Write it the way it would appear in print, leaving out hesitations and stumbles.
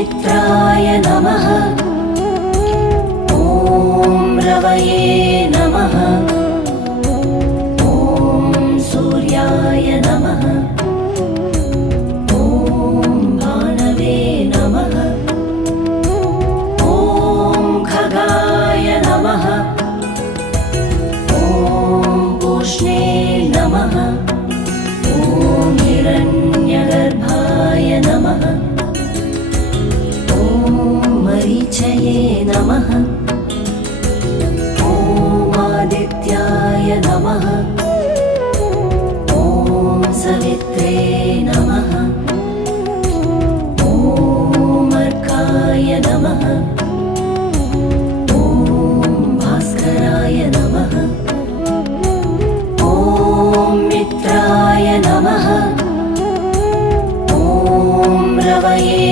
मित्राय नमः। ॐ रवये नमः। ॐ सूर्याय नमः। ॐ भानवे नमः। ॐ खगाय नमः। ॐ पूष्णे नमः। ॐ हिरण्यगर्भाय नमः। ॐ मरीचये नमः। ॐ आदित्याय नमः। ॐ सवित्रे नमः। ॐ अर्काय नमः। ॐ भास्कराय नमः। ॐ मित्राय नमः। ॐ रवये